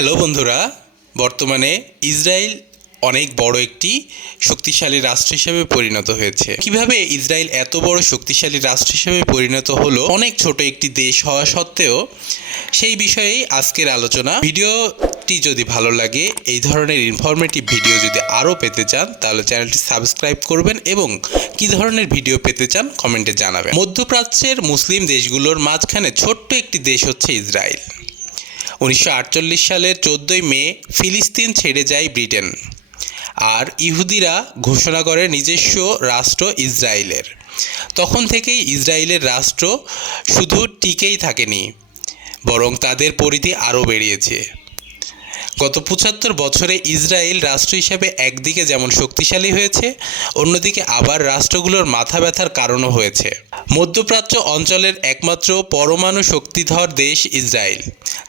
Hello বন্ধুরা, বর্তমানে Israel অনেক বড় একটি শক্তিশালী রাষ্ট্র হিসেবে পরিণত হয়েছে। কিভাবে ইসরায়েল এত বড় শক্তিশালী রাষ্ট্র হিসেবে পরিণত হলো অনেক ছোট একটি দেশ হওয়া সত্ত্বেও, সেই বিষয়েই আজকের আলোচনা। ভিডিওটি যদি ভালো লাগে, এই ধরনের ইনফরমেটিভ ভিডিও যদি আরও পেতে চান, তাহলে চ্যানেলটি সাবস্ক্রাইব করবেন এবং কী ধরনের ভিডিও পেতে চান কমেন্টে জানাবেন। মধ্যপ্রাচ্যের মুসলিম দেশগুলোর মাঝখানে ছোট্ট একটি দেশ হচ্ছে ইসরায়েল। 1948 সালের 14 মে ফিলিস্তিন ছেড়ে যায় ব্রিটেন, আর ইহুদিরা ঘোষণা করে নিজস্ব রাষ্ট্র ইসরায়েলের। তখন থেকেই ইসরায়েলের রাষ্ট্র শুধু টিকেই থাকেনি, বরং তাদের পরিধি আরও বেড়িয়েছে। গত 75 বছরে ইসরায়েল রাষ্ট্র হিসাবে একদিকে যেমন শক্তিশালী হয়েছে, অন্যদিকে আবার রাষ্ট্রগুলোর মাথা ব্যথার কারণও হয়েছে। মধ্যপ্রাচ্য অঞ্চলের একমাত্র পরমাণু শক্তিধর দেশ ইসরায়েল।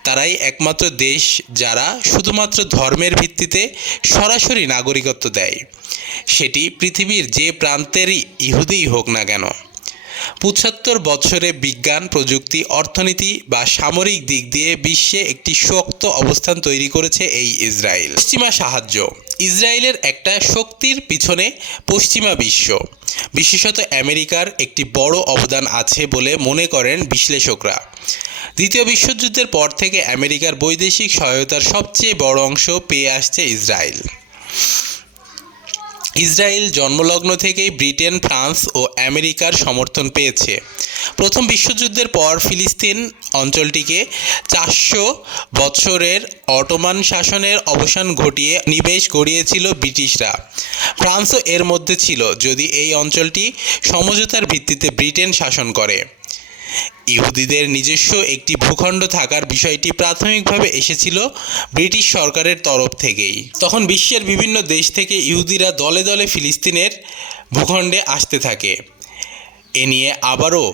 তারাই একমাত্র দেশ যারা শুধুমাত্র ধর্মের ভিত্তিতে সরাসরি নাগরিকত্ব দেয়, সেটি পৃথিবীর যে প্রান্তেরই ইহুদিই হোক না কেন। 75 বছরে বিজ্ঞান, প্রযুক্তি, অর্থনীতি বা সামরিক দিক দিয়ে বিশ্বে একটি শক্ত অবস্থান তৈরি করেছে এই ইসরায়েল। পশ্চিমা সাহায্য। ইসরায়েলের একটা শক্তির পিছনে পশ্চিমা বিশ্ব, বিশেষত আমেরিকার একটি বড় অবদান আছে বলে মনে করেন বিশ্লেষকরা। দ্বিতীয় বিশ্বযুদ্ধের পর থেকে আমেরিকার বৈদেশিক সহায়তার সবচেয়ে বড় অংশ পেয়ে আসছে ইসরায়েল। ইসরায়েল জন্মলগ্ন থেকেই ব্রিটেন, ফ্রান্স ও আমেরিকার সমর্থন পেয়েছে। প্রথম বিশ্বযুদ্ধের পর ফিলিস্তিন অঞ্চলটিকে 400 বছরের অটোমান শাসনের অবসান ঘটিয়ে নিবেশ গড়িয়েছিল ব্রিটিশরা। ফ্রান্সও এর মধ্যে ছিল, যদি এই অঞ্চলটি সমঝোতার ভিত্তিতে ব্রিটেন শাসন করে। ইহুদিদের নিজস্ব একটি ভূখণ্ড থাকার বিষয়টি প্রাথমিকভাবে এসেছিল ব্রিটিশ সরকারের তরফ থেকেই। তখন বিশ্বের বিভিন্ন দেশ থেকে ইহুদিরা দলে দলে ফিলিস্তিনের ভূখণ্ডে আসতে থাকে। এ নিয়ে আবারও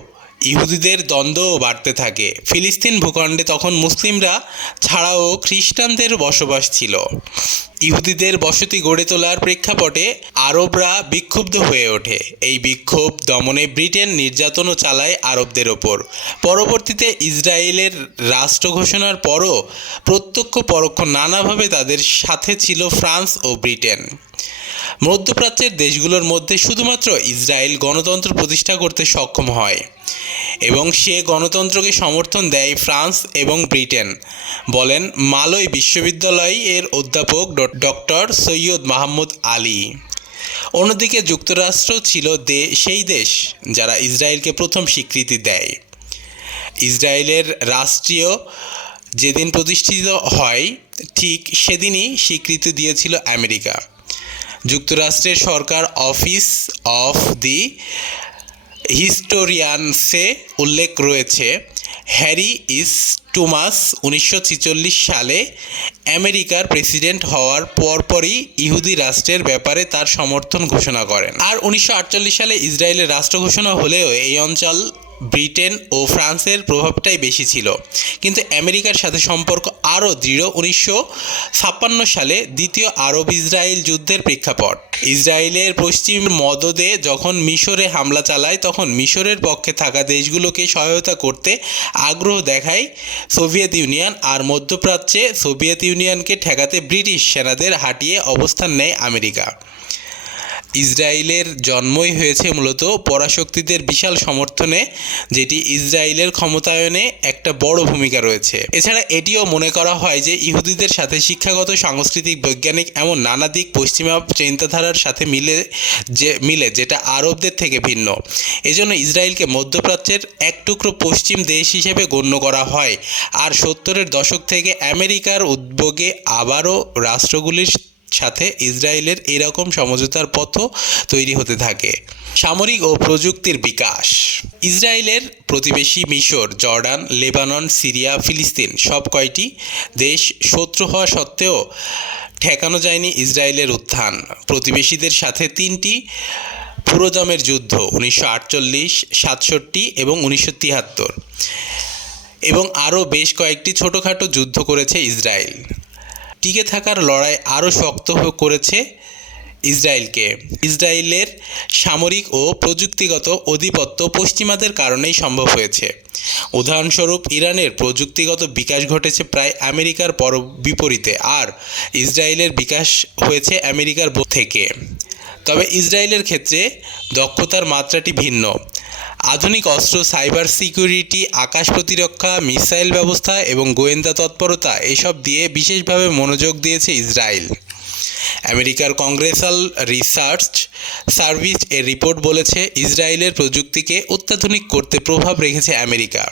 ইহুদিদের দ্বন্দ্বও বাড়তে থাকে। ফিলিস্তিন ভূখণ্ডে তখন মুসলিমরা ছাড়াও খ্রিস্টানদের বসবাস ছিল। ইহুদিদের বসতি গড়ে তোলার প্রেক্ষাপটে আরবরা বিক্ষুব্ধ হয়ে ওঠে। এই বিক্ষোভ দমনে ব্রিটেন নির্যাতনও চালায় আরবদের ওপর। পরবর্তীতে ইসরায়েলের রাষ্ট্র ঘোষণার পরও প্রত্যক্ষ পরোক্ষ নানাভাবে তাদের সাথে ছিল ফ্রান্স ও ব্রিটেন। মধ্যপ্রাচ্যের দেশগুলোর মধ্যে শুধুমাত্র ইসরায়েল গণতন্ত্র প্রতিষ্ঠা করতে সক্ষম হয়, এবং সে গণতন্ত্রকে সমর্থন দেয় ফ্রান্স এবং ব্রিটেন, বলেন মালয় বিশ্ববিদ্যালয়ের অধ্যাপক ডক্টর সৈয়দ মাহমুদ আলী। অন্যদিকে যুক্তরাষ্ট্র ছিল সেই দেশ যারা ইসরায়েলকে প্রথম স্বীকৃতি দেয়। ইসরায়েলের রাষ্ট্রীয় যেদিন প্রতিষ্ঠিত হয়, ঠিক সেদিনই স্বীকৃতি দিয়েছিল আমেরিকা। যুক্তরাষ্ট্রের সরকার অফিস অফ দি হিস্টোরিয়ানসে উল্লেখ রয়েছে, হ্যারি ইস টুমাস 1946 সালে আমেরিকার প্রেসিডেন্ট হওয়ার পরপরই ইহুদি রাষ্ট্রের ব্যাপারে তার সমর্থন ঘোষণা করেন। আর 1948 সালে ইসরায়েলের রাষ্ট্র ঘোষণা হলেও এই অঞ্চল ব্রিটেন ও ফ্রান্সের প্রভাবটাই বেশি ছিল, কিন্তু আমেরিকার সাথে সম্পর্ক আরও দৃঢ় 1956 সালে দ্বিতীয় আরব ইসরায়েল যুদ্ধের প্রেক্ষাপট। ইসরায়েলের পশ্চিম মদদে যখন মিশরে হামলা চালায়, তখন মিশরের পক্ষে থাকা দেশগুলোকে সহায়তা করতে আগ্রহ দেখায় সোভিয়েত ইউনিয়ন, আর মধ্যপ্রাচ্যে সোভিয়েত ইউনিয়নকে ঠেকাতে ব্রিটিশ সেনাদের হাঁটিয়ে অবস্থান নেয় আমেরিকা। ইসরায়েলের জন্মই হয়েছে মূলত পরাশক্তিদের বিশাল সমর্থনে, যেটি ইসরায়েলের ক্ষমতায়নে একটা বড় ভূমিকা রয়েছে। এছাড়া এটিও মনে করা হয় যে ইহুদিদের সাথে শিক্ষাগত, সাংস্কৃতিক, বৈজ্ঞানিক এমন নানা দিক পশ্চিমা চিন্তাধারার সাথে মিলে যেটা আরবদের থেকে ভিন্ন। এজন্য ইসরায়েলকে মধ্যপ্রাচ্যের এক টুকরো পশ্চিম দেশ হিসেবে গণ্য করা হয়। আর 70-এর দশক থেকে আমেরিকার উদ্যোগে আবারও রাষ্ট্রগুলির সাথে ইসরায়েলের এরকম সমঝোতার পথও তৈরি হতে থাকে। সামরিক ও প্রযুক্তির বিকাশ। ইসরায়েলের প্রতিবেশী মিশর, জর্ডান, লেবানন, সিরিয়া, ফিলিস্তিন সব কয়টি দেশ শত্রু হওয়া সত্ত্বেও ঠেকানো যায়নি ইসরায়েলের উত্থান। প্রতিবেশীদের সাথে 3টি পুরোদমের যুদ্ধ 1948, 67 এবং 1973, এবং আরও বেশ কয়েকটি ছোটোখাটো যুদ্ধ করেছে ইসরায়েল। টিকে থাকার লড়াই আরও শক্ত করেছে ইসরায়েলকে। ইসরায়েলের সামরিক ও প্রযুক্তিগত আধিপত্য পশ্চিমাদের কারণেই সম্ভব হয়েছে। উদাহরণস্বরূপ ইরানের প্রযুক্তিগত বিকাশ ঘটেছে প্রায় আমেরিকার বিপরীতে, আর ইসরায়েলের বিকাশ হয়েছে আমেরিকার থেকে। তবে ইসরায়েলের ক্ষেত্রে দক্ষতার মাত্রাটি ভিন্ন। আধুনিক অস্ত্র, সাইবার সিকিউরিটি, আকাশ প্রতিরক্ষা, মিসাইল ব্যবস্থা এবং গোয়েন্দা তৎপরতা এসব দিয়ে বিশেষভাবে মনোযোগ দিয়েছে ইসরায়েল। আমেরিকার কংগ্রেসাল রিসার্চ সার্ভিস এর রিপোর্ট বলেছে ইসরায়েলের প্রযুক্তিকে অত্যাধুনিক করতে প্রভাব রেখেছে আমেরিকা।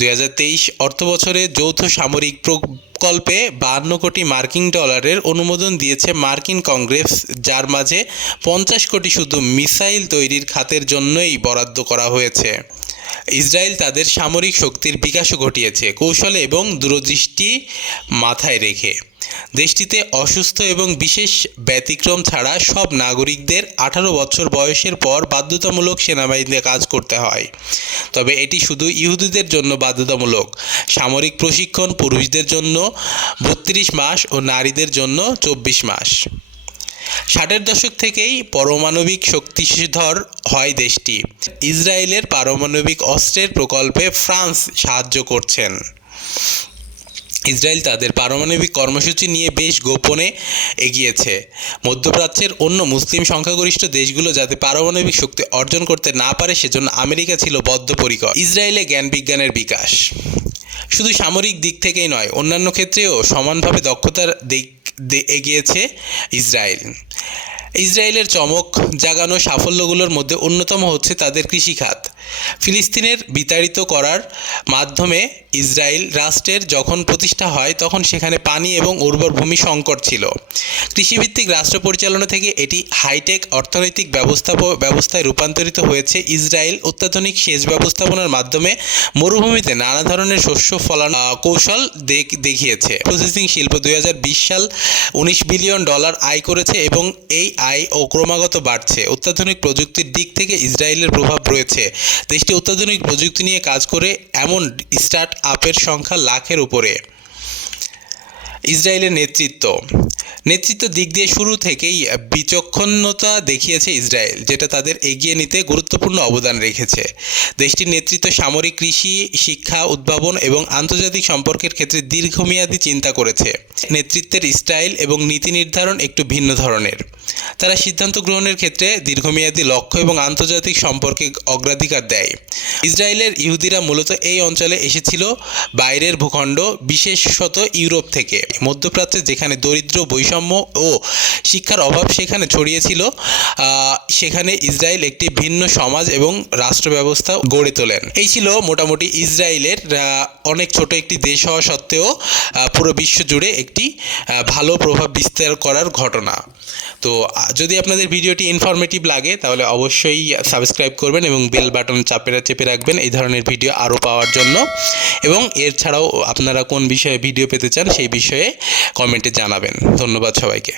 2023 অর্থবছরে যৌথ সামরিক প্রকল্পে 52 কোটি মার্কিন ডলারের অনুমোদন দিয়েছে মার্কিন কংগ্রেস, যার মাঝে 50 কোটি শুধু মিসাইল তৈরির খাতের জন্যই বরাদ্দ করা হয়েছে। ইসরায়েল তাদের সামরিক শক্তির বিকাশও ঘটিয়েছে কৌশলে এবং দূরদৃষ্টি মাথায় রেখে। দেশটিতে অসুস্থ এবং বিশেষ ব্যতিক্রম ছাড়া সব নাগরিকদের 18 বছর বয়সের পর বাধ্যতামূলক সেনাবাহিনীতে কাজ করতে হয়। তবে এটি শুধু ইহুদিদের জন্য বাধ্যতামূলক। সামরিক প্রশিক্ষণ পুরুষদের জন্য 32 মাস ও নারীদের জন্য 24 মাস। 60-এর দশক থেকেই পারমাণবিক শক্তিধর হয় দেশটি। ইসরায়েলের পারমাণবিক অস্ত্রের প্রকল্পে ফ্রান্স সাহায্য করছেন। ইসরায়েল তাদের পারমাণবিক কর্মসূচি নিয়ে বেশ গোপনে এগিয়েছে। মধ্যপ্রাচ্যের অন্য মুসলিম সংখ্যাগরিষ্ঠ দেশগুলো যাতে পারমাণবিক শক্তি অর্জন করতে না পারে সেজন্য আমেরিকা ছিল বদ্ধপরিকর। ইসরায়েলে জ্ঞান বিজ্ঞানের বিকাশ শুধু সামরিক দিক থেকেই নয়, অন্যান্য ক্ষেত্রেও সমানভাবে দক্ষতার এগিয়েছে ইসরায়েল। ইসরায়েলের চমক জাগানো সাফল্যগুলোর মধ্যে অন্যতম হচ্ছে তাদের কৃষিখাত। ফিলিস্তিনের বিতাড়িত করার মাধ্যমে ইসরায়েল রাষ্ট্রের যখন প্রতিষ্ঠা হয় তখন সেখানে পানি এবং উর্বর ভূমি সংকট ছিল। কৃষিভিত্তিক রাষ্ট্র পরিচালনা থেকে এটি হাইটেক অর্থনৈতিক ব্যবস্থায় রূপান্তরিত হয়েছে। ইসরায়েল অত্যাধুনিক সেচ ব্যবস্থাপনার মাধ্যমে মরুভূমিতে নানা ধরনের শস্য ফলানো কৌশল দেখিয়েছে। প্রসেসিং শিল্প 2020 সাল $19 বিলিয়ন আয় করেছে এবং এই আয় ক্রমাগত বাড়ছে। অত্যাধুনিক প্রযুক্তির দিক থেকে ইসরায়েলের প্রভাব রয়েছে। দেশটি অত্যাধুনিক প্রযুক্তি নিয়ে কাজ করে এমন স্টার্ট আপের সংখ্যা লাখের উপরে। ইসরায়েলের নেতৃত্ব দিক দিয়ে শুরু থেকেই বিচক্ষণতা দেখিয়েছে ইসরায়েল, যেটা তাদের এগিয়ে নিতে গুরুত্বপূর্ণ অবদান রেখেছে। দেশটির নেতৃত্ব সামরিক, কৃষি, শিক্ষা, উদ্ভাবন এবং আন্তর্জাতিক সম্পর্কের ক্ষেত্রে দীর্ঘমেয়াদী চিন্তা করেছে। নেতৃত্বের স্টাইল এবং নীতি নির্ধারণ একটু ভিন্ন ধরনের। তারা সিদ্ধান্ত গ্রহণের ক্ষেত্রে দীর্ঘমেয়াদী লক্ষ্য এবং আন্তর্জাতিক সম্পর্কে অগ্রাধিকার দেয়। ইসরায়েলের ইহুদিরা মূলত এই অঞ্চলে এসেছিল বাইরের ভূখণ্ড, বিশেষত ইউরোপ থেকে। মধ্যপ্রাচ্যে যেখানে দরিদ্র, বৈষম্য ও শিক্ষার অভাব সেখানে ছড়িয়েছিল, সেখানে ইসরায়েল একটি ভিন্ন সমাজ এবং রাষ্ট্র ব্যবস্থা গড়ে তোলেন। এই ছিল মোটামুটি ইসরায়েলের অনেক ছোট একটি দেশ হওয়া সত্ত্বেও পুরো বিশ্ব জুড়ে একটি ভালো প্রভাব বিস্তার করার ঘটনা। তো যদি আপনাদের ভিডিওটি ইনফরমেটিভ লাগে তাহলে অবশ্যই সাবস্ক্রাইব করবেন এবং বেল বাটন চেপে রাখবেন এই ধরনের ভিডিও আরও পাওয়ার জন্য। এবং এর ছাড়াও আপনারা কোন বিষয়ে ভিডিও পেতে চান সেই বিষয়ে কমেন্টে জানাবেন। ধন্যবাদ সবাইকে।